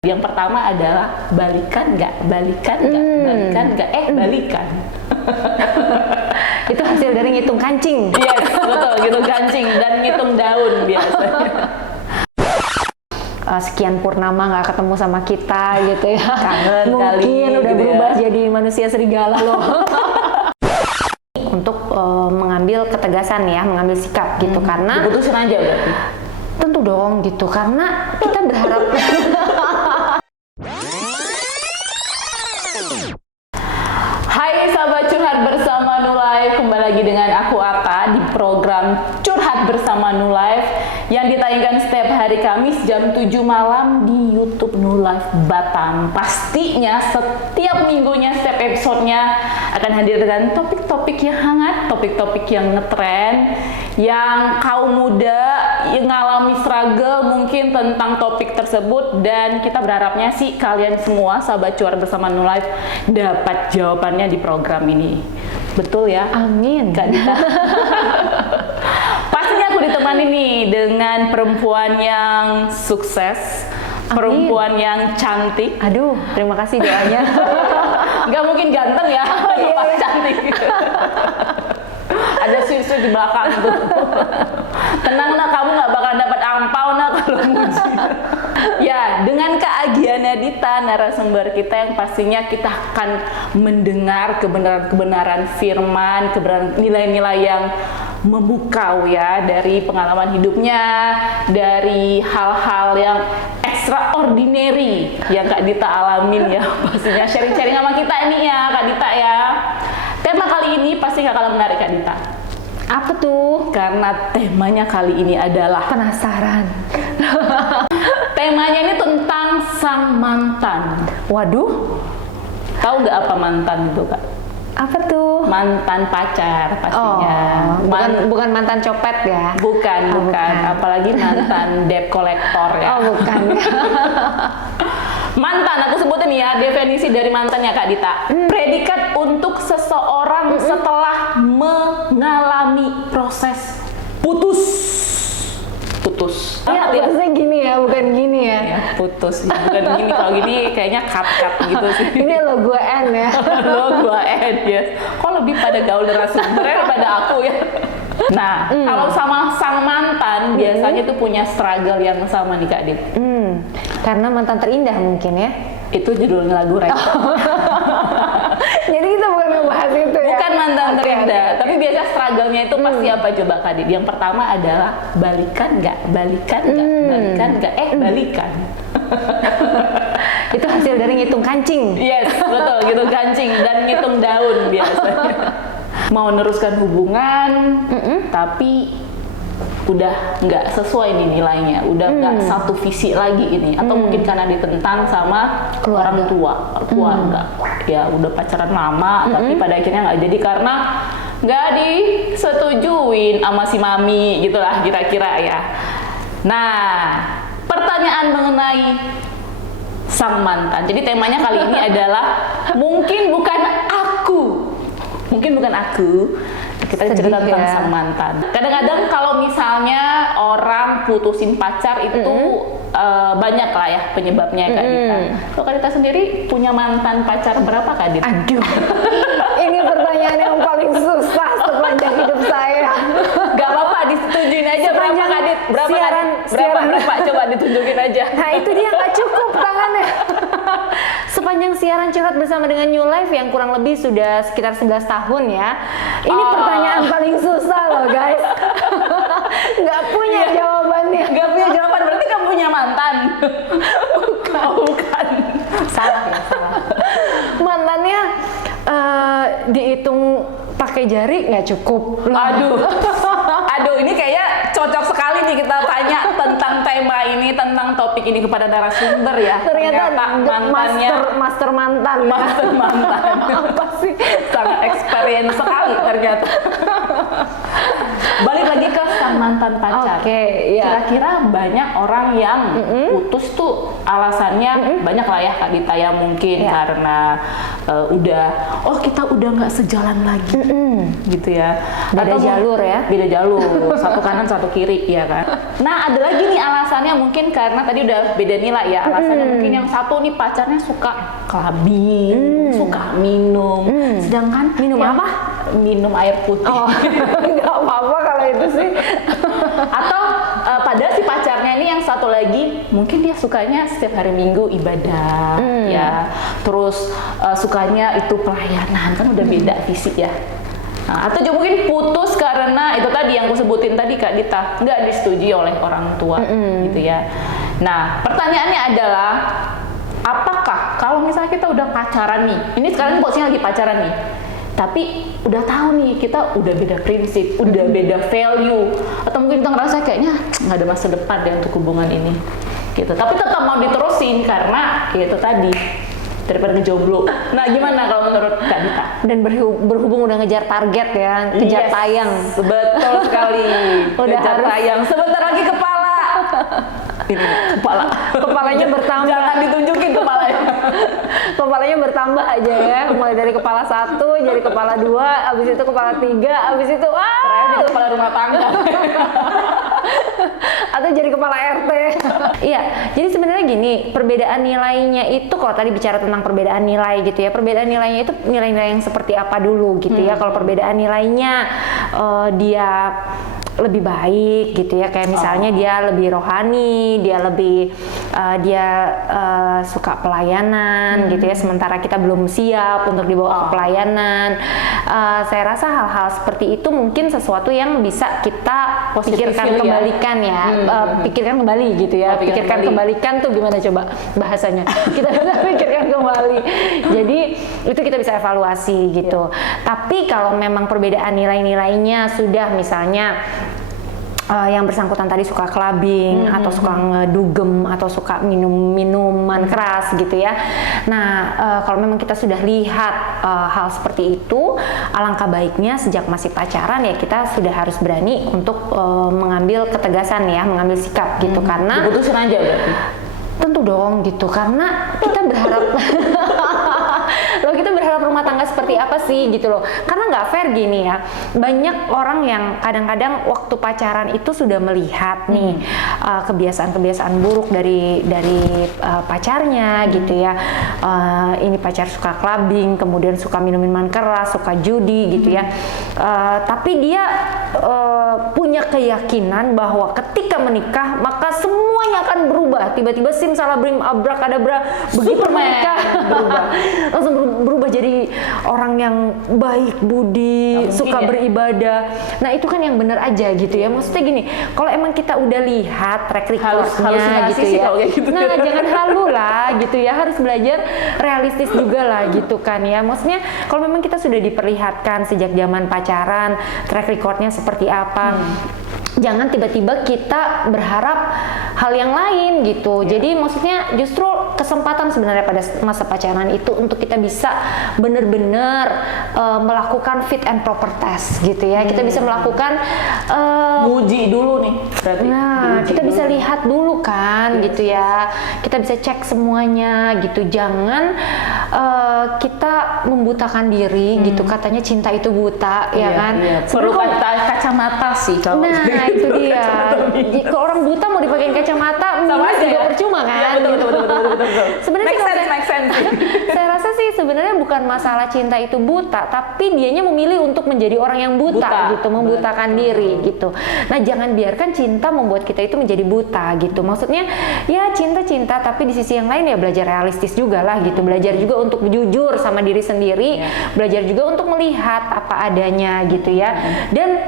Yang pertama adalah balikan nggak, balikan nggak, balikan nggak, balikan. Itu hasil dari ngitung kancing. Yes, betul, ngitung kancing dan ngitung daun biasanya. Sekian purnama nggak ketemu sama kita gitu ya. Kangen kali, Mungkin udah gitu berubah ya. jadi manusia serigala loh. Untuk mengambil ketegasan ya, mengambil sikap gitu karena Diputusin aja berarti. tentu dong gitu karena kita berharap. Hai sahabat curhat bersama Nulife, kembali lagi dengan aku Ata di program Curhat bersama Nulife yang ditayangkan setiap hari Kamis jam 7 malam di YouTube Nulife Batam. Pastinya setiap minggunya, setiap episodenya akan hadir dengan topik-topik yang hangat, topik-topik yang ngetren, yang kaum muda yang ngalami struggle mungkin tentang topik tersebut, dan kita berharapnya sih kalian semua sahabat curhat bersama Nulife dapat jawabannya di program ini. Betul ya? Amin. Kak Dita. Pastinya aku ditemani nih dengan perempuan yang sukses, perempuan yang cantik. Aduh, terima kasih doanya. Nggak mungkin ganteng ya, pas cantik. Ada sweet-sweet di belakang tuh. Tenang nak, kamu nggak bakal dapat angpau nak kalau muji. Ya, dengan Kak Agiana Dita, narasumber kita yang pastinya kita akan mendengar kebenaran-kebenaran firman, kebenaran nilai-nilai yang memukau ya dari pengalaman hidupnya, dari hal-hal yang extraordinary yang Kak Dita alamin ya. Pastinya sharing-sharing sama kita ini ya Kak Dita ya. Tema kali ini pasti gak kalah menarik Kak Dita. Apa tuh? Karena temanya kali ini adalah Penasaran. temanya ini tentang sang mantan. Waduh, Tahu nggak apa mantan itu Kak? apa tuh? Mantan pacar pastinya. Bukan mantan copet ya? Bukan. bukan. Apalagi mantan debt collector ya. Oh, bukan. Mantan, aku sebutin ya definisi dari mantannya Kak Dita. Predikat untuk seseorang setelah mengalami proses putus. Ya, Apa ya? putusnya gini ya, bukan gini ya. Ya, putus. Bukan gini, kalau gini kayaknya cut gitu sih. Ini lo gue N ya. Lo gua yes. Kok lebih pada gaul narasumber daripada aku ya. Nah, kalau sama sang mantan biasanya tuh punya struggle yang sama nih Kak Dit. Karena mantan terindah mungkin ya. Itu judulnya lagu rap. Jadi kita bukan ngebahas itu ya. Bukan mantan Oke, terindah, oke. tapi biasa struggle-nya itu pasti apa coba Kak Dit? Yang pertama adalah balikan nggak, balikan nggak, balikan nggak, balikan. Itu hasil dari ngitung kancing. Yes, betul, ngitung kancing dan ngitung daun biasanya. Mau neruskan hubungan, tapi udah nggak sesuai nih nilainya, udah nggak satu visi lagi ini, atau mungkin karena ditentang sama Keluarga. orang tua, keluarga. Ya udah pacaran lama, tapi pada akhirnya nggak jadi karena nggak disetujuin sama si mami, gitulah kira-kira ya. Nah, pertanyaan mengenai sang mantan. Jadi temanya kali ini adalah mungkin bukan aku. Kita Sedih cerita tentang ya. sang mantan. Kadang-kadang kalau misalnya orang putusin pacar itu banyak lah ya penyebabnya Kak Dita. Kalau Kak Dita sendiri punya mantan pacar berapa Kak Dita? Aduh, ini pertanyaan yang paling susah sepanjang hidup saya. Gak apa-apa, disetujuin aja berapa Sepanjang Kak Dit? Berapa Kak Dit? siaran. Berapa? Coba ditunjukin aja. Nah itu dia nggak cukup tangannya. Sepanjang siaran curhat bersama dengan New Life yang kurang lebih sudah sekitar 11 tahun ya. Ini pertanyaan paling susah loh guys. Nggak punya jawabannya. Gak punya jawaban, berarti kamu punya mantan? Bukan. Oh, bukan. Salah ya, salah. Mantannya dihitung pakai jari nggak cukup. Aduh, ini kayaknya cocok sekali nih kita tanya tentang tema ini, tentang topik ini kepada narasumber ya. Ternyata mantannya master mantan. Apa sih? Sangat experience sekali ternyata. Balik lagi ke sang mantan pacar. Oke, ya. Kira-kira banyak orang yang putus tuh alasannya banyak lah ya Kak Dita ya, mungkin Ya. karena kita udah nggak sejalan lagi, gitu ya. Beda jalur ya. Beda jalur, satu kanan satu kiri ya kan. Nah ada lagi nih alasannya mungkin karena tadi udah beda nilai ya. Alasannya mungkin yang satu nih pacarnya suka clubbing, suka minum, sedangkan Minum yang apa? Minum air putih. Oh, nggak apa-apa kalau itu sih. Atau padahal si pacarnya ini yang satu lagi mungkin dia sukanya setiap hari Minggu ibadah ya, terus sukanya itu pelayanan, kan udah beda visi ya. Nah, atau juga mungkin putus karena itu tadi yang aku sebutin tadi Kak Dita, nggak disetujui oleh orang tua gitu ya. Nah pertanyaannya adalah, apakah kalau misalnya kita udah pacaran nih, ini sekarang posisinya lagi pacaran nih, tapi udah tahu nih kita udah beda prinsip, udah beda value, atau mungkin kita ngerasa kayaknya nggak ada masa depan deh untuk hubungan ini gitu, tapi tetap mau diterusin karena ya itu tadi, daripada ngejomblo. Nah gimana kalau menurut Kak Dita? Dan berhubung udah ngejar target ya, kejar Yes, tayang. betul sekali. Udah Kejar harus. tayang, sebentar lagi kepala. Ini Kepalanya bertambah. Jangan ditunjukin kepalanya. Kepalanya bertambah aja ya, mulai dari kepala 1 jadi kepala 2, abis itu kepala 3, abis itu Terakhir jadi kepala rumah tangga. atau jadi kepala RT. Iya, jadi sebenarnya gini, perbedaan nilainya itu, kalau tadi bicara tentang perbedaan nilai gitu ya, perbedaan nilainya itu nilai-nilai yang seperti apa dulu gitu ya. Kalau perbedaan nilainya dia lebih baik gitu ya, kayak misalnya dia lebih rohani, dia lebih suka pelayanan gitu ya, sementara kita belum siap untuk dibawa ke pelayanan. Saya rasa hal-hal seperti itu mungkin sesuatu yang bisa kita pikirkan kembalikan ya, pikirkan kembali gitu ya. Pikirkan kembalikan tuh gimana coba bahasanya? Kita bisa pikirkan kembali. Jadi itu kita bisa evaluasi gitu. Tapi kalau memang perbedaan nilai-nilainya sudah misalnya yang bersangkutan tadi suka clubbing atau suka ngedugem atau suka minuman keras gitu ya. Nah, kalau memang kita sudah lihat hal seperti itu, alangkah baiknya sejak masih pacaran ya kita sudah harus berani untuk mengambil ketegasan ya, mengambil sikap gitu, karena Diputusin aja berarti. tentu dong gitu, karena kita berharap loh, kita berharap rumah tangga seperti apa sih gitu loh, karena nggak fair gini ya, banyak orang yang kadang-kadang waktu pacaran itu sudah melihat nih kebiasaan-kebiasaan buruk dari pacarnya gitu ya. Ini pacar suka clubbing, kemudian suka minum-minuman keras, suka judi gitu ya, tapi dia punya keyakinan bahwa ketika menikah maka semuanya akan berubah, tiba-tiba simsalabim abrakadabra, begitu menikah langsung berubah jadi orang yang baik budi, suka beribadah. Nah itu kan yang benar aja gitu ya, maksudnya gini, kalau emang kita udah lihat track recordnya gitu ya, nah jangan halu lah gitu ya, harus belajar realistis juga lah gitu kan ya. Maksudnya kalau memang kita sudah diperlihatkan sejak zaman pacaran track recordnya seperti apa, jangan tiba-tiba kita berharap hal yang lain gitu. Jadi maksudnya justru kesempatan sebenarnya pada masa pacaran itu untuk kita bisa benar-benar melakukan fit and proper test gitu ya. Kita bisa melakukan Uji dulu nih berarti. Nah, kita bisa lihat dulu kan gitu ya. Kita bisa cek semuanya gitu. Jangan kita membutakan diri gitu. Katanya cinta itu buta ya kan. Perlu kacamata sih kalau. Nah, itu dia. Kalau orang buta mau dipakein kacamata, minus juga percuma kan. Betul. Sebenarnya make sense. Saya rasa sih sebenarnya bukan masalah cinta itu buta, tapi dianya memilih untuk menjadi orang yang buta gitu, membutakan diri gitu. Nah, jangan biarkan cinta membuat kita itu menjadi buta gitu. Maksudnya ya cinta, tapi di sisi yang lain ya belajar realistis juga lah gitu. Belajar juga untuk jujur sama diri sendiri, belajar juga untuk melihat apa adanya gitu ya. Dan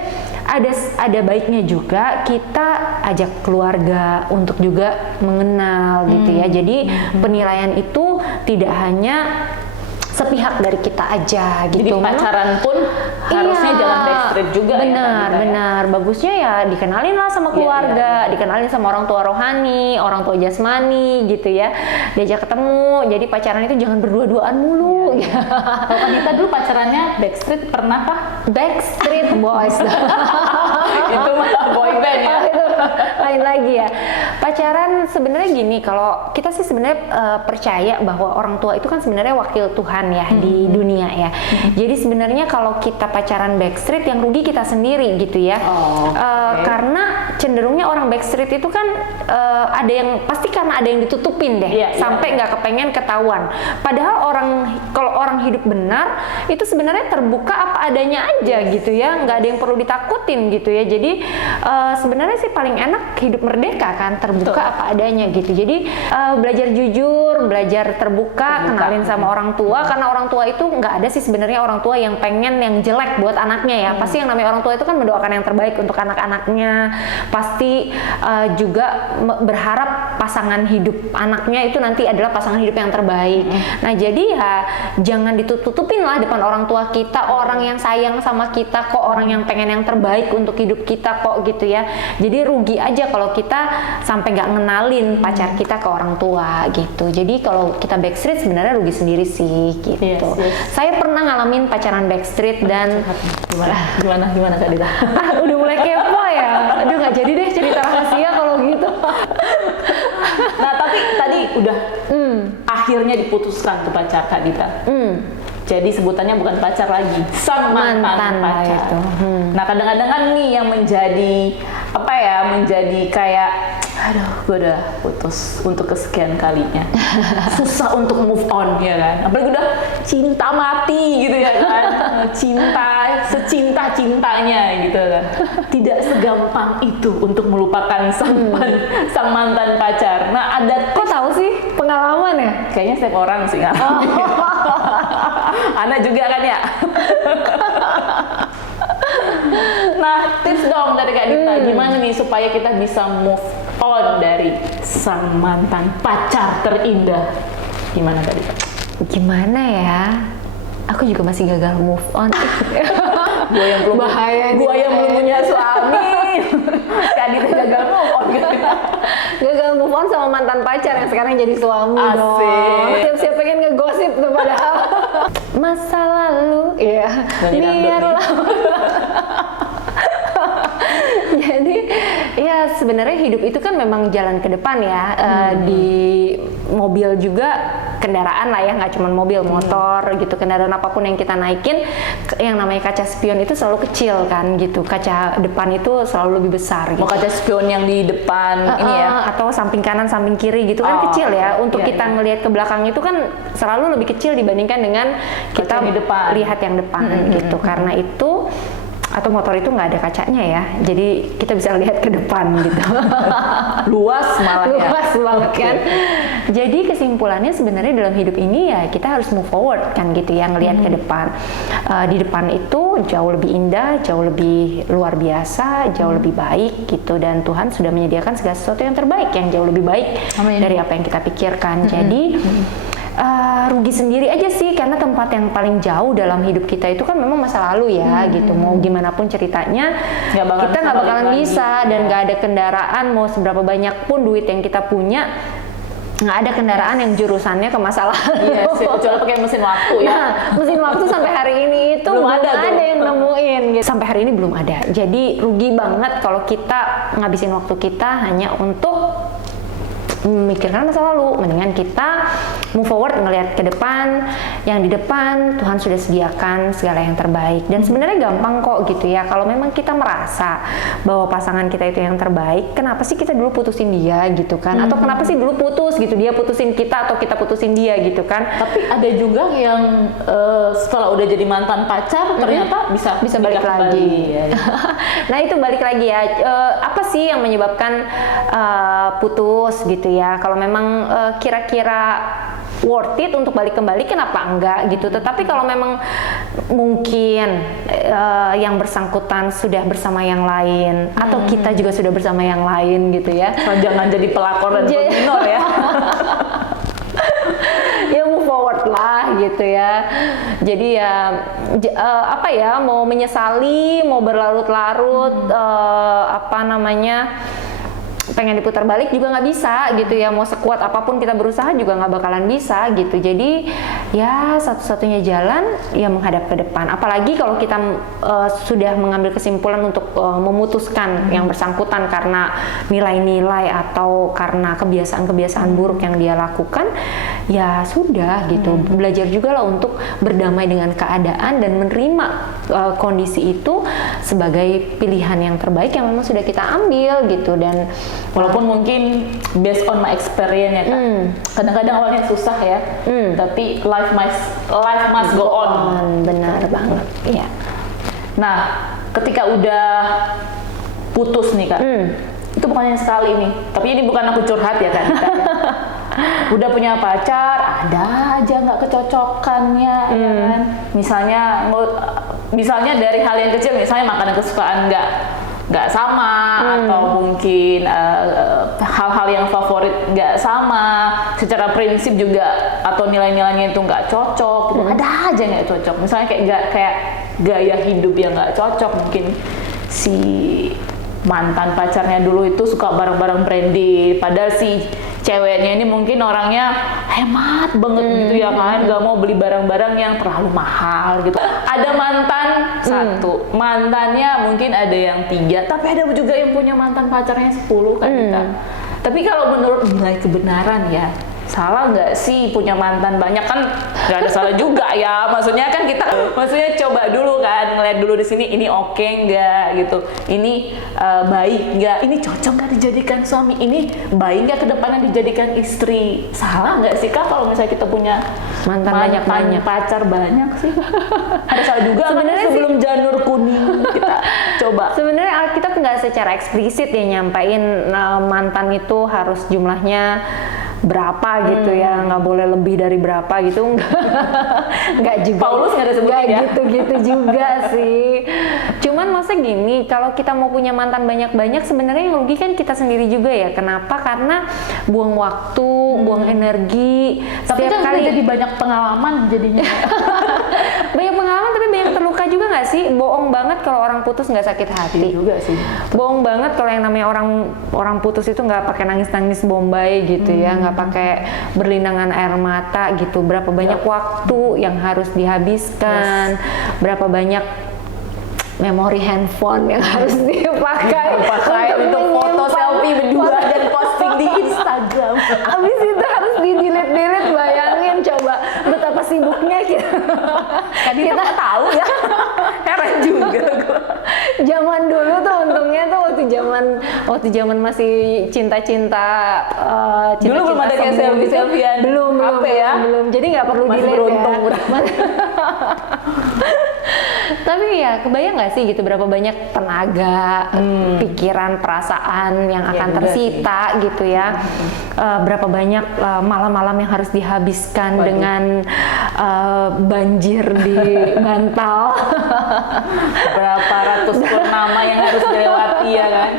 ada baiknya juga kita ajak keluarga untuk juga mengenal gitu ya. Jadi penilaian itu tidak hanya sepihak dari kita aja gitu. Jadi pacaran pun harusnya jangan backstreet juga. Benar. Bagusnya ya dikenalin lah sama keluarga, dikenalin sama orang tua rohani, orang tua jasmani gitu ya. Diajak ketemu. Jadi pacaran itu jangan berdua-duaan mulu. Kalau Kanita dulu pacarannya backstreet pernah kah? Backstreet Boys. Itu mah boy band ya. Lain lagi ya. Pacaran sebenarnya gini, kalau kita sih sebenarnya percaya bahwa orang tua itu kan sebenarnya wakil Tuhan ya di dunia ya. Jadi sebenarnya kalau kita pacaran backstreet yang rugi kita sendiri gitu ya. Karena cenderungnya orang backstreet itu kan ada yang pasti karena ada yang ditutupin deh sampai nggak kepengen ketahuan. Padahal kalau orang hidup benar itu sebenarnya terbuka apa adanya aja gitu ya, nggak ada yang perlu ditakutin gitu ya. Jadi sebenarnya sih paling enak hidup merdeka kan, terbuka apa adanya gitu. Jadi belajar jujur, belajar terbuka, kenalin sama orang tua, karena orang tua itu nggak ada sih sebenarnya orang tua yang pengen yang jelek buat anaknya ya. Pasti yang namanya orang tua itu kan mendoakan yang terbaik untuk anak-anaknya, pasti juga berharap pasangan hidup anaknya itu nanti adalah pasangan hidup yang terbaik. Nah jadi ya jangan ditutupin lah depan orang tua kita, orang yang sayang sama kita kok, orang yang pengen yang terbaik untuk hidup kita kok gitu ya. Jadi rugi aja kalau kita sampai nggak ngenalin pacar kita ke orang tua gitu. Jadi kalau kita backstreet sebenarnya rugi sendiri sih gitu. Saya pernah ngalamin pacaran backstreet dan gimana Kak Dita? Udah mulai kepo ya. Aduh nggak jadi deh cerita rahasia kalau gitu. Nah tapi tadi udah akhirnya diputuskan tuh pacar Kak Dita. Jadi sebutannya bukan pacar lagi, sang mantan pacar. Nah kadang-kadang kan nih yang menjadi menjadi kayak aduh gue udah putus untuk kesekian kalinya, susah untuk move on ya kan, apalagi udah cinta mati gitu ya kan, cinta secinta-cintanya gitu kan, tidak segampang itu untuk melupakan sang mantan pacar. Nah ada kok tahu sih pengalaman ya? Kayaknya setiap orang sih ngalamin. Ana juga kan ya. Nah, tips dong dari Kak Dita, gimana nih supaya kita bisa move on dari sang mantan pacar terindah? Gimana Kak Dita? Gimana ya? Aku juga masih gagal move on. Gua yang belum punya suami. Kak Dita gagal move on gitu. Gagal move on sama mantan pacar yang sekarang jadi suami. Asik. Dong. Siap-siap pengen ngegosip tuh padahal. Masa lalu ya. Biarlah. Jadi ya sebenarnya hidup itu kan memang jalan ke depan ya. Di mobil juga kendaraan lah ya, nggak cuma mobil, motor gitu, kendaraan apapun yang kita naikin, yang namanya kaca spion itu selalu kecil kan gitu, kaca depan itu selalu lebih besar gitu. Mau kaca spion yang di depan ini ya? Atau samping kanan, samping kiri gitu kan kecil ya, untuk kita ngelihat ke belakang itu kan selalu lebih kecil dibandingkan dengan kita lihat yang depan gitu, karena itu atau motor itu nggak ada kacanya ya, jadi kita bisa lihat ke depan gitu. Luas malah ya. Luas banget kan. Jadi kesimpulannya sebenarnya dalam hidup ini ya kita harus move forward kan gitu ya, ngelihat ke depan. Di depan itu jauh lebih indah, jauh lebih luar biasa, jauh lebih baik gitu, dan Tuhan sudah menyediakan segala sesuatu yang terbaik, yang jauh lebih baik dari apa yang kita pikirkan. Jadi rugi sendiri aja sih, karena tempat yang paling jauh dalam hidup kita itu kan memang masa lalu ya gitu. Mau gimana pun ceritanya kita nggak bakalan bisa, dan nggak ada kendaraan mau seberapa banyak pun duit yang kita punya, nggak ada kendaraan yang jurusannya ke masa lalu. Iya sih, kecuali pakai mesin waktu ya. Nah, mesin waktu sampai hari ini itu belum ada yang nemuin gitu. Sampai hari ini belum ada. Jadi rugi banget kalau kita ngabisin waktu kita hanya untuk memikirkan masa lalu. Mendingan kita move forward, ngelihat ke depan. Yang di depan Tuhan sudah sediakan segala yang terbaik, dan sebenarnya gampang kok gitu ya. Kalau memang kita merasa bahwa pasangan kita itu yang terbaik, kenapa sih kita dulu putusin dia gitu kan? Atau kenapa sih dulu putus gitu, dia putusin kita atau kita putusin dia gitu kan? Tapi ada juga yang setelah udah jadi mantan pacar ternyata bisa balik lagi. Nah itu balik lagi ya, apa sih yang menyebabkan putus gitu ya? Kalau memang kira-kira worth it untuk balik kembali, kenapa enggak gitu. Tetapi kalau memang mungkin yang bersangkutan sudah bersama yang lain, atau kita juga sudah bersama yang lain gitu ya, jangan jadi pelakor dan peminor ya. Ya move forward lah gitu ya. Jadi ya mau menyesali, mau berlarut-larut, pengen diputar balik juga nggak bisa gitu ya. Mau sekuat apapun kita berusaha juga nggak bakalan bisa gitu. Jadi ya satu-satunya jalan ya menghadap ke depan. Apalagi kalau kita sudah mengambil kesimpulan untuk memutuskan yang bersangkutan karena nilai-nilai atau karena kebiasaan-kebiasaan buruk yang dia lakukan, ya sudah gitu. Belajar juga lah untuk berdamai dengan keadaan dan menerima kondisi itu sebagai pilihan yang terbaik yang memang sudah kita ambil gitu. Dan walaupun mungkin based on my experience ya Kak, kadang-kadang awalnya susah ya, tapi life must go on. Benar banget. Iya. Nah, ketika udah putus nih Kak, itu bukan yang sekali nih, tapi ini bukan aku curhat ya Kak. Udah punya pacar, ada aja nggak kecocokannya, ya kan? Misalnya dari hal yang kecil, misalnya makanan kesukaan nggak sama, atau mungkin hal-hal yang favorit nggak sama, secara prinsip juga atau nilai-nilainya itu nggak cocok, gitu. Ada aja nggak cocok. Misalnya kayak gaya hidup yang nggak cocok, mungkin si mantan pacarnya dulu itu suka barang-barang branded, padahal si ceweknya ini mungkin orangnya hemat banget gitu ya kan, gak mau beli barang-barang yang terlalu mahal gitu. Ada mantan satu, mantannya mungkin ada yang 3, tapi ada juga yang punya mantan pacarnya 10 kan kita. Tapi kalau menurut nilai kebenaran ya, salah nggak sih punya mantan banyak? Kan nggak ada salah juga ya, maksudnya kan kita coba dulu kan, ngeliat dulu di sini ini oke nggak gitu, ini baik nggak, ini cocok nggak dijadikan suami, ini baik nggak kedepannya dijadikan istri. Salah nggak sih Kak kalau misalnya kita punya mantan banyak pacar banyak sih? Ada salah juga sebenarnya sebelum janur kuning kita coba. Sebenarnya Alkitab nggak secara eksplisit ya nyampain mantan itu harus jumlahnya berapa gitu ya, nggak boleh lebih dari berapa gitu, nggak juga. Paulus nggak ada sebutin ya? Gitu juga sih. Cuman masa gini, kalau kita mau punya mantan banyak-banyak, sebenarnya yang rugi kan kita sendiri juga ya. Kenapa? Karena buang waktu, buang energi. Tapi setiap kan kali jadi banyak pengalaman jadinya. banyak pengalaman tapi banyak terluka juga nggak sih? Bohong banget kalau orang putus nggak sakit hati. Juga sih. Bohong banget kalau yang namanya orang putus itu nggak pakai nangis-nangis bombay gitu ya, nggak pakai berlinangan air mata gitu. Berapa banyak waktu yang harus dihabiskan, berapa banyak memori handphone yang harus dipakai untuk foto selfie berdua dan posting di Instagram. Abis itu harus di-delete, bayangin coba betapa sibuknya kita. Kita tahu ya. Heran juga gue. Zaman dulu tuh untungnya tuh waktu zaman masih cinta-cinta dulu belum ada kayak selfie-selfian belum ya. Belum. Jadi nggak perlu masih delete beruntung, ya. Tapi ya kebayang nggak sih gitu berapa banyak tenaga, pikiran, perasaan yang akan tersita gitu ya. Berapa banyak malam-malam yang harus dihabiskan dengan banjir di bantal. Berapa ratus purnama yang harus dilewati ya kan,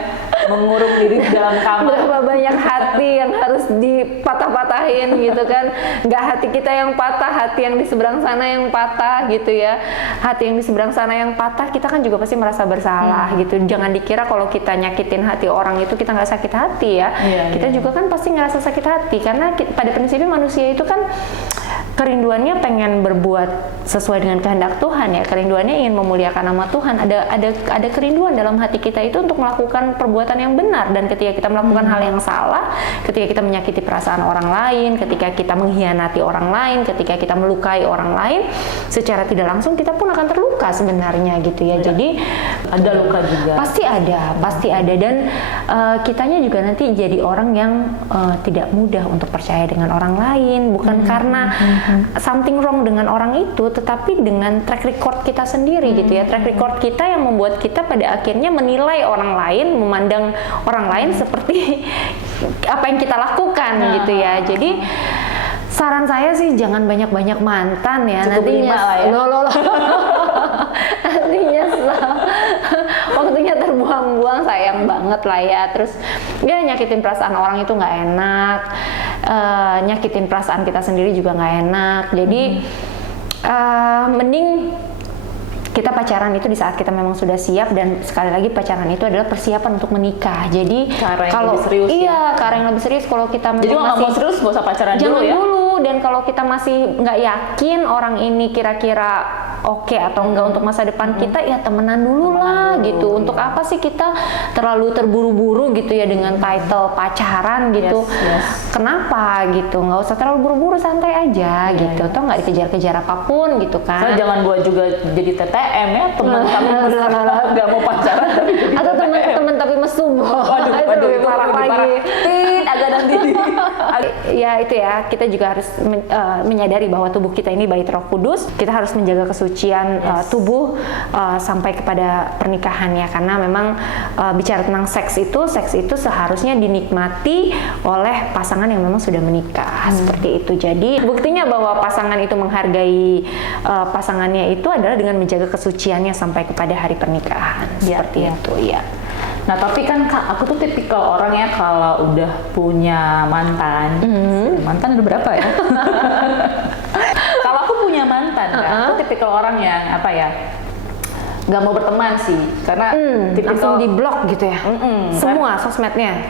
mengurung diri di dalam kamar. Berapa banyak hati yang harus dipatah-patahin gitu kan. Nggak hati kita yang patah, hati yang di seberang sana yang patah gitu ya. Hati yang di seberang sana yang patah, kita kan juga pasti merasa bersalah gitu. Jangan dikira kalau kita nyakitin hati orang itu kita nggak sakit hati ya. Kita juga kan pasti ngerasa sakit hati, karena pada prinsipnya manusia itu kan kerinduannya pengen berbuat sesuai dengan kehendak Tuhan ya, kerinduannya ingin memuliakan nama Tuhan. Ada kerinduan dalam hati kita itu untuk melakukan perbuatan yang benar, dan ketika kita melakukan hal yang salah, ketika kita menyakiti perasaan orang lain, ketika kita mengkhianati orang lain, ketika kita melukai orang lain, secara tidak langsung kita pun akan terluka sebenarnya gitu ya. Jadi ada luka juga. Pasti ada dan kitanya juga nanti jadi orang yang tidak mudah untuk percaya dengan orang lain, bukan karena something wrong dengan orang itu, tetapi dengan track record kita sendiri gitu ya. Track record kita yang membuat kita pada akhirnya menilai orang lain, memandang orang lain seperti apa yang kita lakukan gitu ya. Jadi saran saya sih jangan banyak-banyak mantan ya. Cukup nantinya 5 lah ya. Nantinya waktunya terbuang-buang, sayang banget lah ya. Terus ya nyakitin perasaan orang itu nggak enak, nyakitin perasaan kita sendiri juga nggak enak. Jadi mending kita pacaran itu di saat kita memang sudah siap, dan sekali lagi pacaran itu adalah persiapan untuk menikah. Jadi kalau cara yang lebih serius kalau kita jadi memang nggak mau serius nggak usah pacaran jangan dulu ya. Dan kalau kalau kita masih nggak yakin orang ini kira-kira oke atau enggak untuk masa depan kita, ya temenan dulu lah gitu. Untuk apa sih kita terlalu terburu-buru gitu ya dengan title pacaran gitu? Kenapa gitu? Nggak usah terlalu buru-buru, santai aja gitu. Toh nggak dikejar-kejar apapun gitu kan? So, jangan buat juga jadi TTM ya, teman kamu nggak mau pacaran atau teman-teman tapi mesum. Waduh, itu lebih parah lagi. Agak nanti. Ya itu ya, kita juga harus menyadari bahwa tubuh kita ini bait Roh Kudus. Kita harus menjaga kesucian tubuh sampai kepada pernikahan ya, karena memang bicara tentang seks itu seharusnya dinikmati oleh pasangan yang memang sudah menikah seperti itu. Jadi buktinya bahwa pasangan itu menghargai pasangannya itu adalah dengan menjaga kesuciannya sampai kepada hari pernikahan seperti itu ya. Nah tapi kan Kak, aku tuh tipikal orang ya kalau udah punya mantan, mantan ada berapa ya? Kalau aku punya mantan, aku tipikal orang yang apa ya, nggak mau berteman sih, karena langsung di blok gitu ya, semua sosmednya.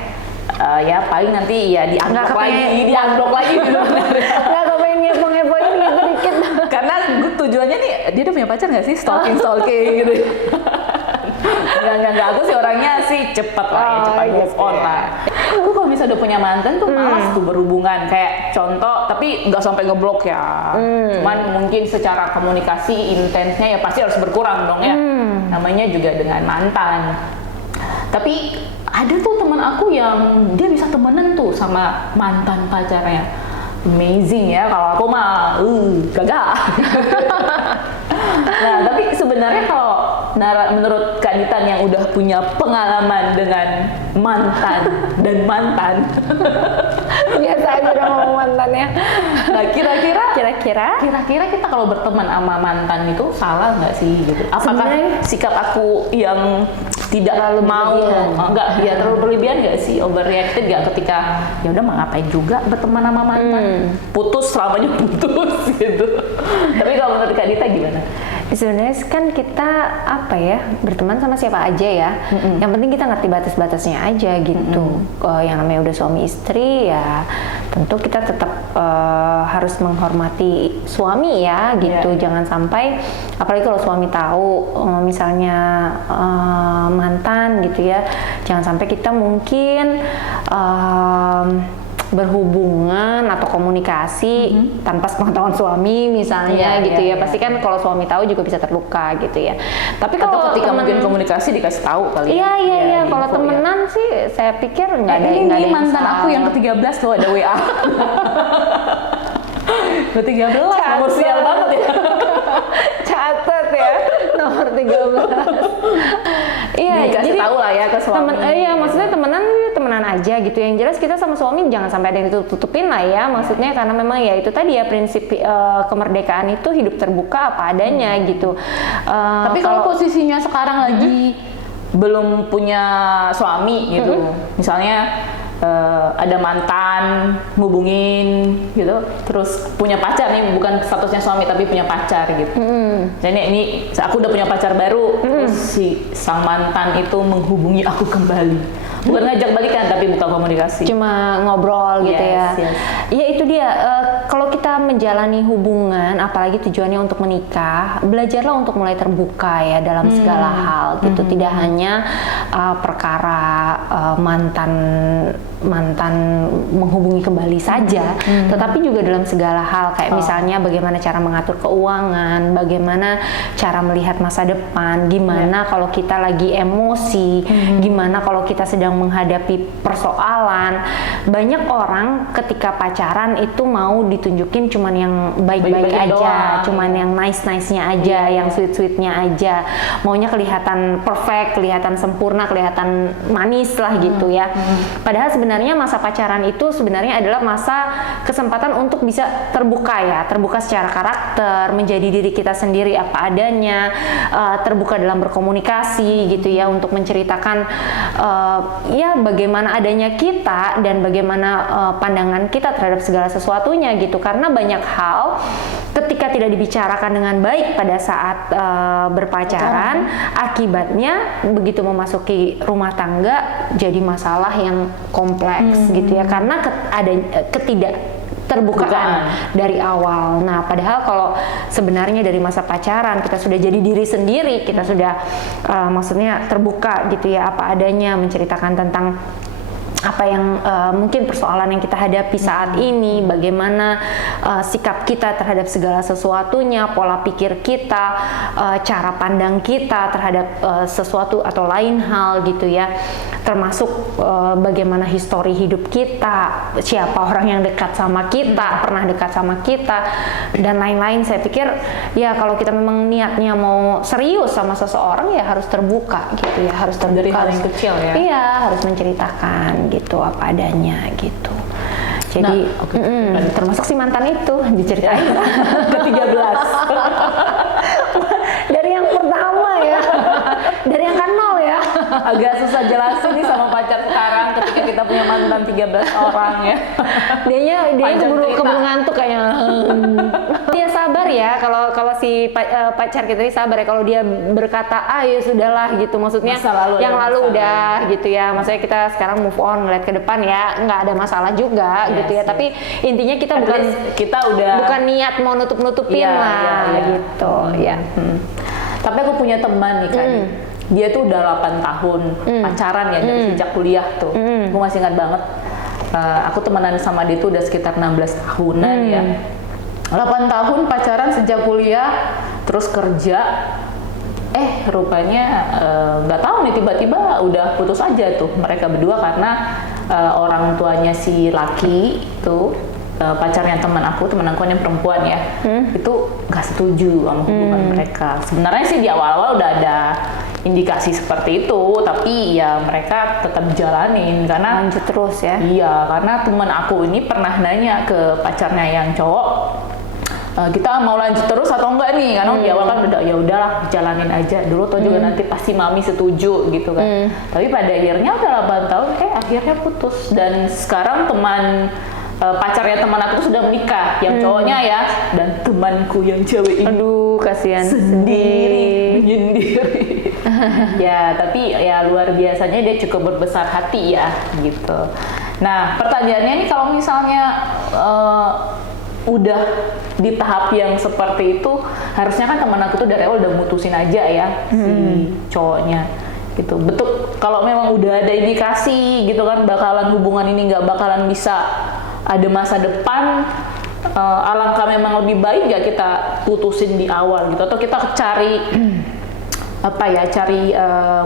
Ya paling nanti ya di-unblock lagi gitu. Nggak kepengen ngepo-ngepoin gitu dikit. Karena tujuannya nih, dia udah punya pacar nggak sih? Stalking gitu. Enggak, aku sih orangnya sih cepet lah ya, cepat move on lah. Aku kalau misalnya udah punya mantan tuh malas tuh berhubungan, kayak contoh, tapi nggak sampai ngeblok ya. Cuman mungkin secara komunikasi intensnya ya pasti harus berkurang dong ya. Namanya juga dengan mantan. Tapi ada tuh teman aku yang dia bisa temenan tuh sama mantan pacarnya. Amazing ya, kalau aku mah gagal. Nah, tapi sebenarnya kalau menurut Kak Ditan yang udah punya pengalaman dengan mantan dan mantan, biasa aja udah ngomong mantannya. Nah, kira-kira kita kalau berteman sama mantan itu salah nggak sih gitu? Apakah sikap aku yang tidak terlalu mau berlebihan? terlalu berlebihan nggak sih, overreacted nggak ketika ya udah mau ngapain juga berteman sama mantan, putus selamanya putus gitu. Tapi kalau menurut Kak Dita gimana? Sebenarnya kan kita apa ya, berteman sama siapa aja ya. Yang penting kita ngerti batas-batasnya aja gitu. Yang namanya udah suami istri ya, tentu kita tetap harus menghormati suami ya gitu. Jangan sampai, apalagi kalau suami tahu misalnya mantan gitu ya, jangan sampai kita mungkin berhubungan atau komunikasi tanpa sepengetahuan suami misalnya pasti kan kalau suami tahu juga bisa terluka gitu ya. Tapi kalau ketika mungkin komunikasi dikasih tahu kali ya. Iya kalau temenan sih saya pikir nggak ada yang mantan aku yang ke-13 loh, ada WA. Ke-13 nomor sial banget ya. Catat ya, nomor 13. Iya, dikasih tahu lah ya ke suami. Maksudnya temenan aja gitu. Yang jelas kita sama suami jangan sampai ada yang ditutupin lah ya. Maksudnya karena memang ya itu tadi ya prinsip kemerdekaan itu hidup terbuka apa adanya gitu. Tapi kalau posisinya sekarang lagi belum punya suami gitu, misalnya ada mantan ngubungin gitu, terus punya pacar nih, bukan statusnya suami tapi punya pacar gitu. Jadi ini aku udah punya pacar baru, terus si sang mantan itu menghubungi aku kembali. Bukan ngajak balikan tapi bukan komunikasi. Cuma ngobrol gitu ya. Iya itu dia. Kalau kita menjalani hubungan, apalagi tujuannya untuk menikah, belajarlah untuk mulai terbuka ya dalam segala hal gitu. Tidak hanya perkara mantan menghubungi kembali saja, tetapi juga dalam segala hal kayak misalnya bagaimana cara mengatur keuangan, bagaimana cara melihat masa depan, gimana kalau kita lagi emosi, gimana kalau kita sedang menghadapi persoalan. Banyak orang ketika pacaran itu mau ditunjukin cuman yang baik-baik aja, cuman yang nice-nice-nya aja, yang sweet-sweetnya aja, maunya kelihatan perfect, kelihatan sempurna, kelihatan manis lah gitu ya. Padahal sebenarnya masa pacaran itu sebenarnya adalah masa kesempatan untuk bisa terbuka ya, terbuka secara karakter, menjadi diri kita sendiri apa adanya, terbuka dalam berkomunikasi gitu ya, untuk menceritakan ya bagaimana adanya kita dan bagaimana pandangan kita terhadap segala sesuatunya gitu. Karena banyak hal ketika tidak dibicarakan dengan baik pada saat berpacaran, akibatnya begitu memasuki rumah tangga jadi masalah yang kompleks gitu ya, karena ada keterbukaan dari awal. Nah, padahal kalau sebenarnya dari masa pacaran kita sudah jadi diri sendiri, kita sudah maksudnya terbuka gitu ya, apa adanya, menceritakan tentang apa yang mungkin persoalan yang kita hadapi saat ini, bagaimana sikap kita terhadap segala sesuatunya, pola pikir kita, cara pandang kita terhadap sesuatu atau lain hal gitu ya, termasuk bagaimana histori hidup kita, siapa orang yang dekat sama kita, pernah dekat sama kita, dan lain-lain. Saya pikir ya kalau kita memang niatnya mau serius sama seseorang ya harus terbuka gitu ya, harus terbuka dari hal yang kecil ya. Iya, harus menceritakan gitu apa adanya gitu. Jadi termasuk si mantan itu diceritain ke-13 dari yang pertama ya, dari yang kan 0 ya. agak susah jelasin nih sama pacar sekarang ketika kita punya mantan 13 orang ya. Dianya Panjang keburu cerita. ngantuk kayaknya. Dia sabar ya, kalau si pacar kita ini sabar ya, kalau dia berkata ya sudahlah gitu, maksudnya Masa lalu yang ya, lalu masa udah gitu ya, maksudnya kita sekarang move on, ngeliat ke depan ya, nggak ada masalah juga gitu ya, tapi intinya kita At least kita udah bukan niat mau nutup-nutupin Iya, lah iya. gitu ya. Tapi aku punya teman nih kan, dia tuh udah 8 tahun pacaran ya dari sejak kuliah tuh. Aku masih ingat banget. Aku temenan sama dia tuh udah sekitar 16 tahunan ya. 8 tahun pacaran sejak kuliah, terus kerja. Rupanya nggak tahu nih tiba-tiba udah putus aja tuh mereka berdua karena orang tuanya si laki tuh pacarnya teman aku yang perempuan ya, itu nggak setuju sama hubungan mereka. Sebenarnya sih di awal-awal udah ada indikasi seperti itu, tapi ya mereka tetap jalanin karena Lanjut terus ya. iya, karena teman aku ini pernah nanya ke pacarnya yang cowok, kita mau lanjut terus atau enggak nih, karena di awal kan udah ya udahlah jalanin aja dulu, toh juga nanti pasti mami setuju gitu kan. Tapi pada akhirnya udah 8 tahun akhirnya putus, dan sekarang pacarnya teman aku tuh sudah menikah, yang cowoknya ya, dan temanku yang cewek ini Aduh, kasihan sendiri menyendiri. Ya, tapi ya luar biasanya dia cukup berbesar hati ya gitu. Nah, pertanyaannya nih, kalau misalnya udah di tahap yang seperti itu, harusnya kan teman aku tuh dari awal udah mutusin aja ya si cowoknya gitu. Betul, kalau memang udah ada indikasi gitu kan bakalan hubungan ini nggak bakalan bisa ada masa depan, alangkah memang lebih baik nggak kita putusin di awal gitu, atau kita cari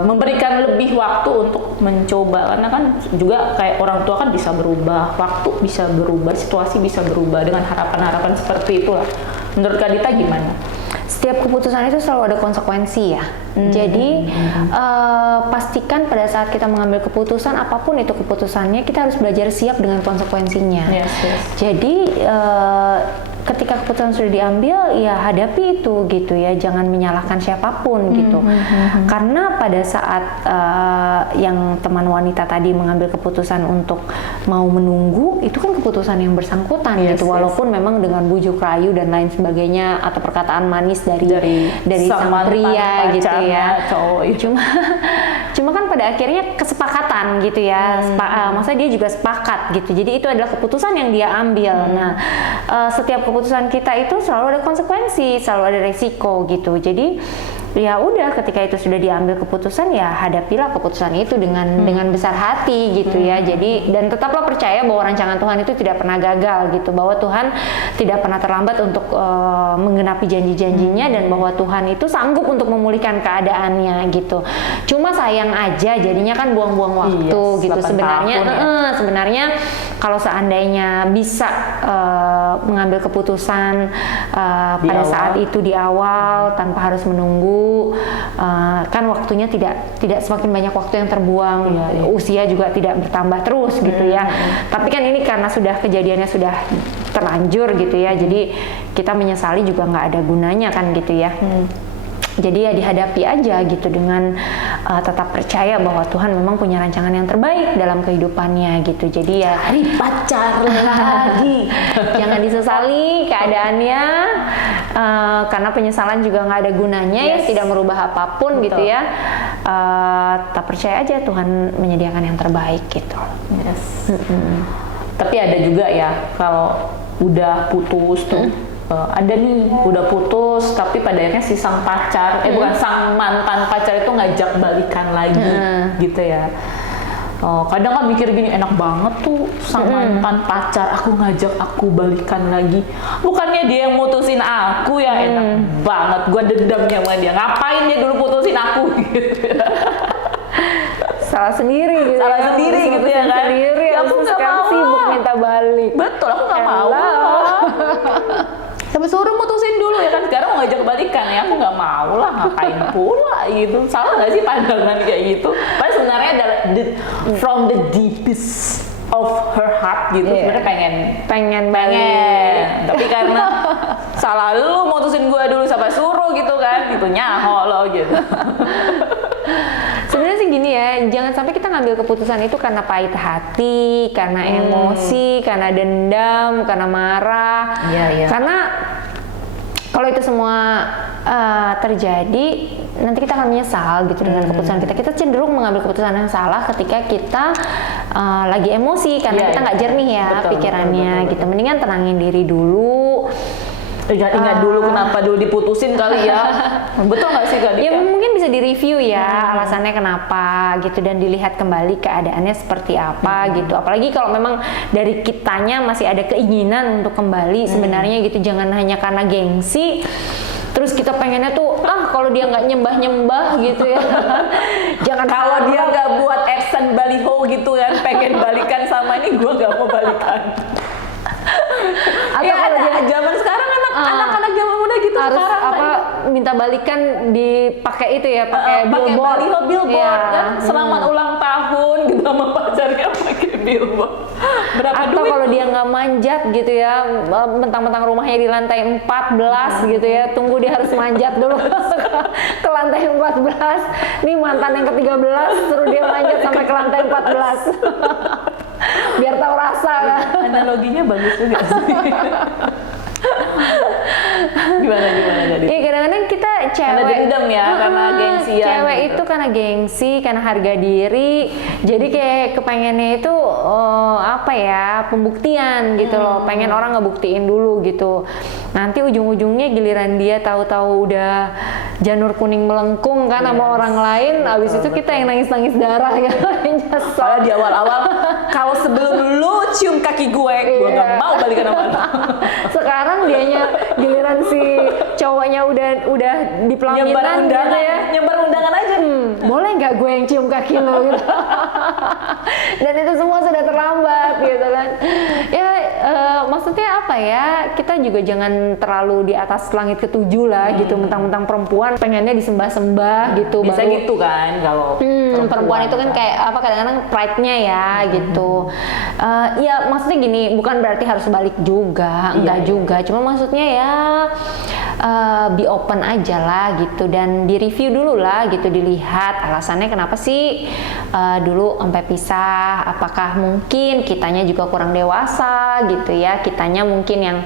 memberikan lebih waktu untuk mencoba, karena kan juga kayak orang tua kan bisa berubah, waktu bisa berubah, situasi bisa berubah dengan harapan-harapan seperti itulah. Menurut Kak Dita gimana? Setiap keputusan itu selalu ada konsekuensi ya. Jadi pastikan pada saat kita mengambil keputusan apapun itu keputusannya, kita harus belajar siap dengan konsekuensinya. Yes. Jadi ketika keputusan sudah diambil, ya hadapi itu gitu ya, jangan menyalahkan siapapun gitu. Karena pada saat yang teman wanita tadi mengambil keputusan untuk mau menunggu, itu kan keputusan yang bersangkutan gitu, walaupun memang dengan bujuk rayu dan lain sebagainya atau perkataan manis dari sang pria gitu ya. Cuma kan pada akhirnya kesepakatan gitu ya. Maksudnya dia juga sepakat gitu. Jadi itu adalah keputusan yang dia ambil. Nah, setiap keputusan kita itu selalu ada konsekuensi, selalu ada resiko gitu. Jadi ya udah, ketika itu sudah diambil keputusan, ya hadapilah keputusan itu dengan besar hati gitu ya. Jadi, dan tetaplah percaya bahwa rancangan Tuhan itu tidak pernah gagal gitu, bahwa Tuhan tidak pernah terlambat untuk menggenapi janji-janjinya, dan bahwa Tuhan itu sanggup untuk memulihkan keadaannya gitu. Cuma sayang aja jadinya kan buang-buang waktu gitu. Sebenarnya kalau seandainya bisa mengambil keputusan pada saat itu di awal tanpa harus menunggu, kan waktunya tidak semakin banyak waktu yang terbuang, usia juga tidak bertambah terus gitu ya. Tapi kan ini karena kejadiannya sudah terlanjur gitu ya, jadi kita menyesali juga nggak ada gunanya kan gitu ya. Jadi ya dihadapi aja gitu dengan tetap percaya bahwa Tuhan memang punya rancangan yang terbaik dalam kehidupannya gitu. Jadi ya Cari pacar lagi. jangan disesali keadaannya, karena penyesalan juga nggak ada gunanya ya, tidak merubah apapun. Betul. Gitu ya. Tetap percaya aja Tuhan menyediakan yang terbaik gitu. Yes. Tapi ada juga ya, kalau udah putus tuh. Ada nih udah putus tapi pada akhirnya si sang pacar bukan sang mantan pacar itu ngajak balikan lagi gitu ya. Kadang kan mikir gini, enak banget tuh sang mantan pacar aku ngajak aku balikan lagi, bukannya dia yang mutusin aku ya. Enak banget, gue dendamnya sama dia, ngapain dia dulu putusin aku gitu ya. Salah sendiri gitu Salah sendiri gitu ya kan. Sendiri, Ya, aku nggak sekarang mau sibuk lah. minta balik. Betul, aku nggak mau sampai suruh mutusin dulu ya kan, sekarang mau ngajak balikan ya, aku nggak mau lah, ngapain pula gitu. Salah nggak sih pandangan kayak gitu? Padahal sebenarnya from the deepest of her heart gitu, sebenarnya pengen balik. tapi karena salah lu mutusin gue dulu sampai suruh gitu kan, gitu nyaho lo gitu. Sebenarnya sih gini ya, jangan sampai kita ngambil keputusan itu karena pahit hati, karena emosi, karena dendam, karena marah. Iya. Karena kalau itu semua terjadi, nanti kita akan menyesal gitu dengan keputusan kita. Kita cenderung mengambil keputusan yang salah ketika kita lagi emosi karena kita nggak jernih ya pikirannya gitu. Mendingan tenangin diri dulu. Ingat dulu kenapa dulu diputusin kali ya. Betul nggak sih Kak Dika? Ya mungkin bisa direview ya alasannya kenapa gitu, dan dilihat kembali keadaannya seperti apa gitu. Apalagi kalau memang dari kitanya masih ada keinginan untuk kembali sebenarnya gitu. Jangan hanya karena gengsi terus kita pengennya tuh kalau dia nggak nyembah gitu ya. Jangan Kalau dia nggak buat action baliho gitu kan, pengen balikan sama ini, gue nggak mau balikan. Atau Ya kalau ada dia zaman sekarang anak-anak zaman muda gitu harus sekarang minta balikan dipakai itu ya, pakai billboard. billboard Iya. kan, selamat ulang tahun gitu sama pacarnya pakai billboard. Berapa Atau duit? kalau dia nggak manjat gitu ya, mentang-mentang rumahnya di lantai 14 gitu ya, tunggu dia harus manjat dulu ke lantai 14. Nih mantan yang ke-13 suruh dia manjat sampai ke lantai 14. Biar tahu rasa kan. Analoginya bagus juga sih. Gimana tadi? Iya, kadang-kadang kita Karena cewek dendam ya, karena gengsian cewek gitu. itu karena gengsi, karena harga diri, jadi kayak kepengennya itu apa ya, pembuktian gitu loh, pengen orang ngebuktiin dulu gitu. Nanti ujung-ujungnya giliran dia tahu-tahu udah janur kuning melengkung kan sama orang lain, abis itu kita yang nangis-nangis darah gitu. Nyesel. Soalnya di awal-awal, kalau sebelum lu cium kaki gue nggak mau balikan sama lu. Sekarang dianya giliran si cowoknya udah di pelaminan gitu ya. Nyebar undangan aja. Boleh nggak gue yang cium kaki lo gitu. Dan itu semua sudah terlambat gitu kan. Ya maksudnya apa ya, kita juga jangan terlalu di atas langit ketujuh lah gitu, mentang-mentang perempuan pengennya disembah-sembah gitu. Bisa baru gitu kan kalau perempuan itu kan kayak apa, kadang-kadang pride-nya ya gitu. Ya maksudnya gini, bukan berarti harus balik juga, enggak juga. Cuma maksudnya ya be open aja lah gitu, dan di review dulu lah gitu, dilihat alasannya kenapa sih dulu sampai pisah. Apakah mungkin kitanya juga kurang dewasa gitu ya, kitanya mungkin yang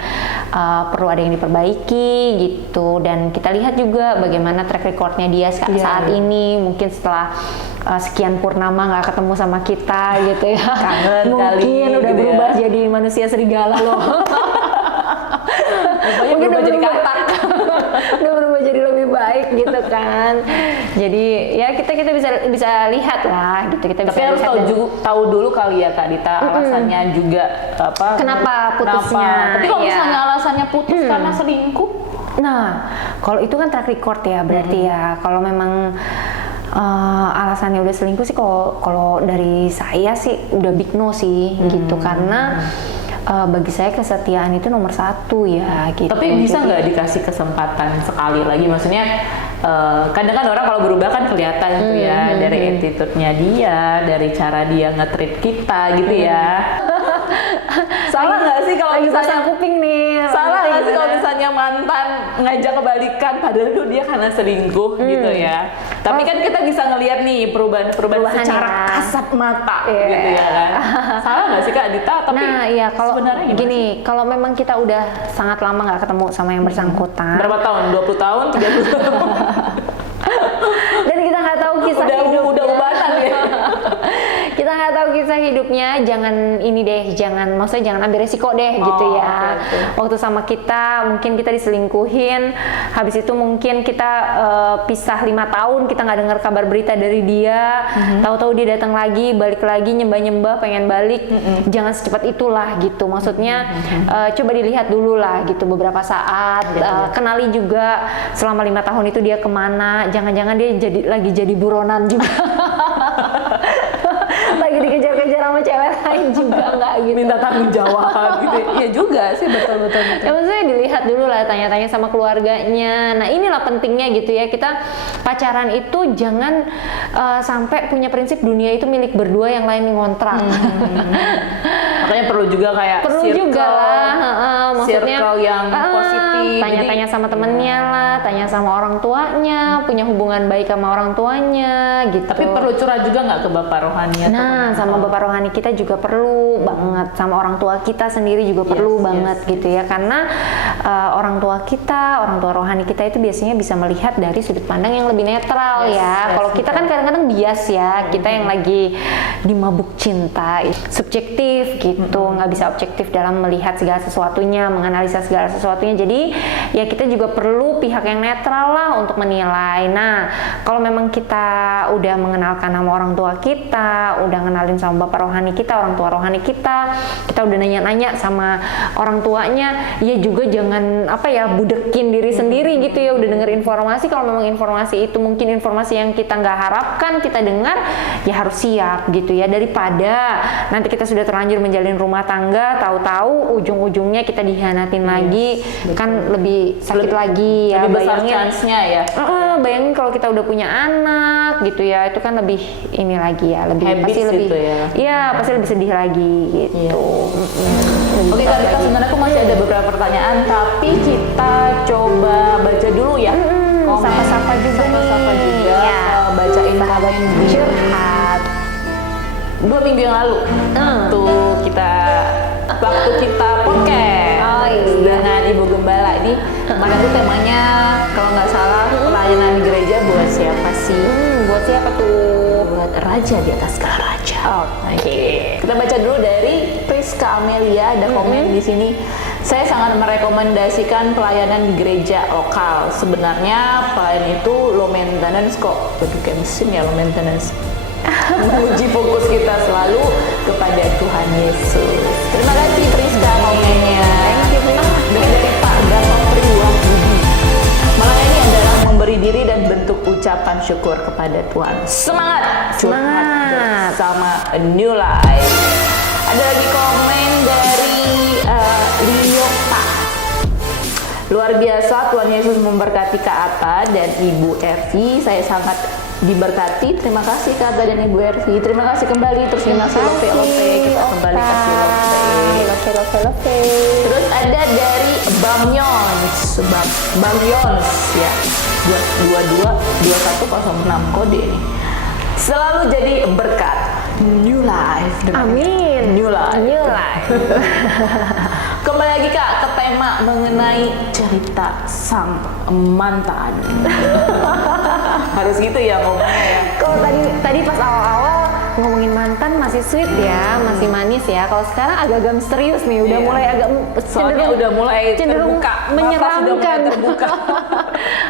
perlu ada yang diperbaiki gitu. Dan kita lihat juga bagaimana track recordnya dia saat ini, mungkin setelah sekian purnama nggak ketemu sama kita gitu ya. Kangen mungkin kali, udah gitu berubah ya. jadi manusia serigala loh. Rupanya berubah jadi katak. Udah berubah jadi lebih baik gitu kan. Jadi ya kita bisa lihat lah gitu, kita Tapi bisa harus lihat tahu dulu kali ya Kak Dita, alasannya juga apa? Kenapa putusnya. Tapi kalau Iya. misalnya alasannya putus karena selingkuh, Nah, kalau itu kan track record ya berarti ya. Kalau memang alasannya udah selingkuh sih, kalau dari saya sih udah big no sih gitu, karena bagi saya kesetiaan itu nomor satu ya gitu. tapi bisa nggak dikasih kesempatan sekali lagi? Maksudnya kadang kan orang kalau berubah kan kelihatan tuh ya, dari attitude-nya dia, dari cara dia nge-treat kita gitu ya. Salah nggak sih kalau lagi misalnya pasang kuping nih? Salah nggak sih kalau Gimana? misalnya mantan ngajak kebalikan padahal itu dia karena selingkuh gitu ya. Tapi kan kita bisa ngelihat nih perubahan Perubahan secara ya. kasat mata Iya. gitu ya kan. Salah nggak sih Kak Dita? Tapi Nah, iya, kalau sebenarnya gimana gini, sih? kalau memang kita udah sangat lama nggak ketemu sama yang bersangkutan, Berapa tahun? 20 tahun? 30 tahun? dan kita nggak tahu kisah hidupnya. udah ubatan ya. Kita nggak tahu kisah hidupnya, jangan ini deh, maksudnya jangan ambil resiko deh gitu ya. Waktu sama kita, mungkin kita diselingkuhin, habis itu mungkin kita pisah 5 tahun, kita nggak dengar kabar berita dari dia, tahu-tahu dia datang lagi, balik lagi, nyembah-nyembah, pengen balik, jangan secepat itulah gitu. Maksudnya coba dilihat dulu lah gitu beberapa saat, kenali juga selama 5 tahun itu dia kemana, jangan-jangan dia lagi jadi buronan juga. Lagi dikejar-kejar sama cewek lain juga nggak gitu. Minta tanggung jawab gitu. Iya juga sih, betul. Ya maksudnya dilihat dulu lah, tanya-tanya sama keluarganya. Nah inilah pentingnya gitu ya, kita pacaran itu jangan sampai punya prinsip dunia itu milik berdua, yang lain ngontrak. Makanya perlu juga kayak maksudnya circle yang positif. Tanya-tanya sama temennya lah, tanya sama orang tuanya, punya hubungan baik sama orang tuanya gitu. Tapi perlu curhat juga nggak ke bapak rohani? Nah, sama bapak rohani kita juga perlu banget, sama orang tua kita sendiri juga perlu banget gitu ya, karena orang tua rohani kita itu biasanya bisa melihat dari sudut pandang yang lebih netral ya. Kalau kita kan kadang-kadang bias ya, kita yang lagi dimabuk cinta, subjektif gitu, nggak bisa objektif dalam melihat segala sesuatunya, menganalisa segala sesuatunya. Jadi ya kita juga perlu pihak yang netral lah untuk menilai. Nah, kalau memang kita udah mengenalkan nama orang tua kita, udah ngenalin sama bapak rohani kita, orang tua rohani kita udah nanya-nanya sama orang tuanya, ya juga jangan budekin diri sendiri gitu ya. Udah denger informasi, kalau memang informasi itu mungkin informasi yang kita nggak harapkan kita dengar, ya harus siap gitu ya, daripada nanti kita sudah terlanjur menjalin rumah tangga, tahu-tahu ujung-ujungnya kita dihianatin lagi, kan lebih sakit lagi ya. Lebih besar bayangin chance-nya ya. Bayangin kalau kita udah punya anak gitu ya, itu kan lebih ini lagi ya, pasti lebih gitu ya. Iya, pasti lebih sedih lagi gitu. Oke Kak Rita, sebenarnya aku masih ada beberapa pertanyaan, tapi kita coba baca dulu ya. Sapa-sapa juga nih. Ya. Bacain komen curhat 2 minggu yang lalu. Waktu kita podcast dengan Ibu Gembala ini. Kemarin tuh temanya kalau nggak salah pelayanan di gereja buat siapa sih? Buat siapa tuh? Buat raja di atas segala raja. Oke. Kita baca dulu dari Priska Amelia, ada komen di sini. Saya sangat merekomendasikan pelayanan di gereja lokal. Sebenarnya pelayan itu low maintenance kok. Waduh, kayak mesin ya, low maintenance. Menguji fokus kita selalu kepada Tuhan Yesus. Terima kasih Priska komennya. Dari Pak Gatot Priwabudi. Melayani adalah memberi diri dan bentuk ucapan syukur kepada Tuhan. Semangat! Semangat! Bersama A New Life. Ada lagi komen dari Liopa. Luar biasa, Tuhan Yesus memberkati Kak Atta dan Ibu Ervi. Saya sangat diberkati. Terima kasih Kak Atta dan Ibu Ervi. Terima kasih kembali. Terus terima kasih Lope. Kita kembali kasih Lope. Terus ada dari Bang Yons. Bang Yons ya. 222106 kode ini. Selalu jadi berkat. New life. Amin. New life. New life. Kembali lagi Kak ke tema mengenai cerita sang mantan. Harus gitu ya ngomongnya ya. Kalau tadi pas awal-awal ngomongin mantan masih sweet ya, masih manis ya. Kalau sekarang agak-agak misterius nih, udah mulai agak soalnya udah mulai cenderung terbuka, menyeramkan. terbuka.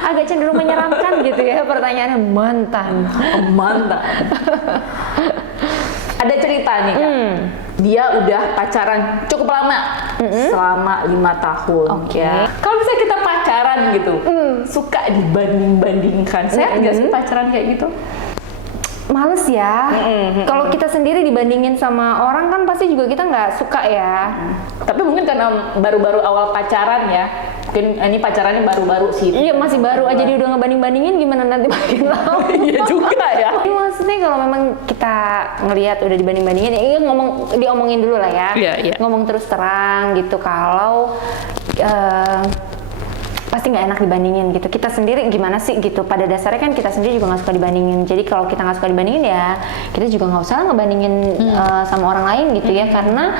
Agak cenderung menyeramkan gitu ya pertanyaannya, mantan. Mantan. Ada cerita nih Kak. Dia udah pacaran cukup lama, selama 5 tahun. Ya. Kalau misalnya kita pacaran gitu, suka dibanding-bandingkan. Saya nggak sih pacaran kayak gitu? Males ya. Kalau kita sendiri dibandingin sama orang kan pasti juga kita nggak suka ya. Tapi mungkin karena baru-baru awal pacaran ya. Mungkin ini pacarannya baru-baru sih. Iya, masih baru aja dia udah ngebanding-bandingin, gimana nanti makin lama. Iya juga ya. Ini maksudnya kalau memang kita ngelihat udah dibanding-bandingin, ya diomongin dulu lah ya. Iya. Ngomong terus terang gitu, kalau pasti nggak enak dibandingin gitu. Kita sendiri gimana sih gitu, pada dasarnya kan kita sendiri juga nggak suka dibandingin. Jadi kalau kita nggak suka dibandingin ya kita juga nggak usah ngebandingin sama orang lain gitu ya, karena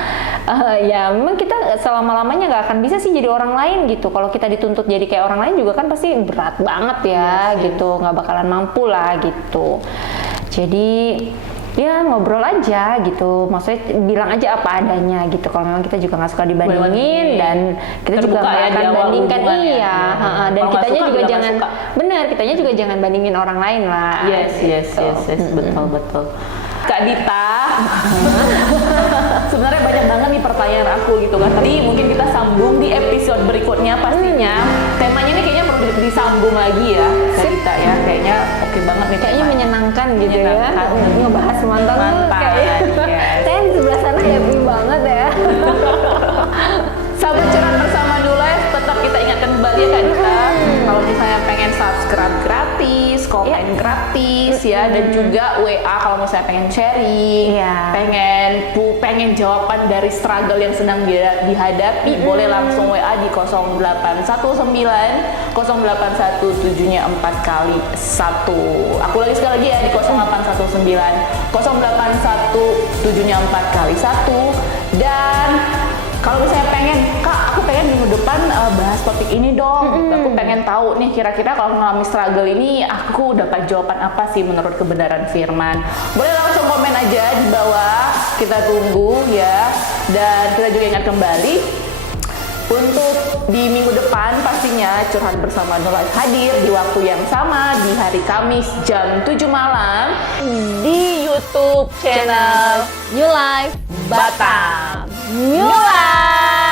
ya memang kita selama-lamanya nggak akan bisa sih jadi orang lain gitu. Kalau kita dituntut jadi kayak orang lain juga kan pasti berat banget ya gitu, nggak bakalan mampu lah gitu. Jadi ya ngobrol aja gitu, maksudnya bilang aja apa adanya gitu. Kalau memang kita juga nggak suka dibandingin dan kita juga Terbuka nggak ya di akan awal bandingkan, hubungan ya. iya. Dan Kalau nggak kitanya suka, juga bilang nggak jangan, suka. benar, kitanya juga jangan bandingin orang lain lah. Yes, betul. Kak Dita, sebenarnya banyak banget nih pertanyaan aku gitu kan. Tapi mungkin kita sambung di episode berikutnya pastinya. Temanya ini kayaknya perlu disambung lagi ya, Kak Dita ya. Kayaknya oke banget nih. Kayaknya temanya. menyenangkan gitu ya, Menyenangkan. ngebahas mantan tuh Mantan, kayak yes. saya di sebelah sana happy banget ya. Sahabat curhat bersama Nulife, tetap kita ingatkan kembali ya Kak Dita. Kalau misalnya pengen subscribe gratis, komen gratis ya, dan juga WA kalau misalnya pengen sharing, Iya. pengen jawaban dari struggle yang sedang dihadapi, boleh langsung WA di 0819 081 7-nya 4 kali 1. Aku lagi sekali lagi ya di 0819 081 7-nya 4 kali 1. Dan kalau misalnya Kak, aku pengen minggu depan bahas topik ini dong. Gitu. Aku pengen tahu nih kira-kira kalau mengalami struggle ini aku dapat jawaban apa sih menurut kebenaran firman. Boleh langsung komen aja di bawah, kita tunggu ya. Dan kita juga ingat kembali untuk di minggu depan pastinya Curhat Bersama Nulife hadir di waktu yang sama di hari Kamis jam 7 malam di YouTube channel New Life Batam. New Life.